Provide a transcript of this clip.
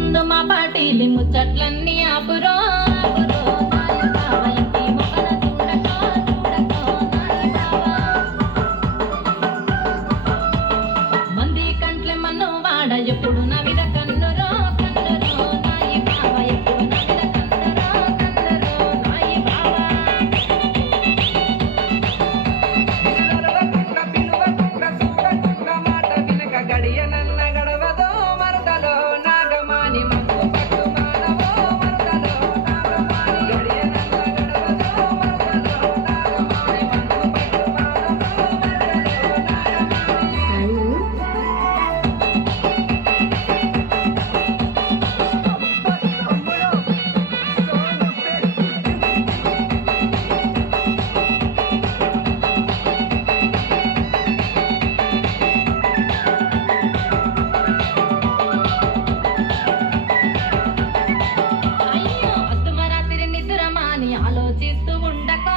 ముందు మా పాటీలి ముచ్చట్లన్నీ ఆపురో ఆపురో నాయ బావ ఇంటి మొగల చూడకో చూడకో నాయ బావ మంది కంట్లే మన్ను వాడ ఎప్పుడు నవిర కన్నురో కన్నురో నాయ బావ ఎప్పుడు నవిర కన్నురో కన్నురో నాయ బావ పిలువకుండ చూడకుండ మాట వినక గడియనన్న గడవదో మరదలో నాగమాని మక్కు పట్టు మానవో మరదలో నాగమాని గడియనన్న గడవదో మరదలో నాగమాని మక్కు పట్టు మానవో మరదలో నాగమాని అయ్యో అద్దుమరాత్రి నిద్రమాని ఆలోచిస్తూ ఉండకో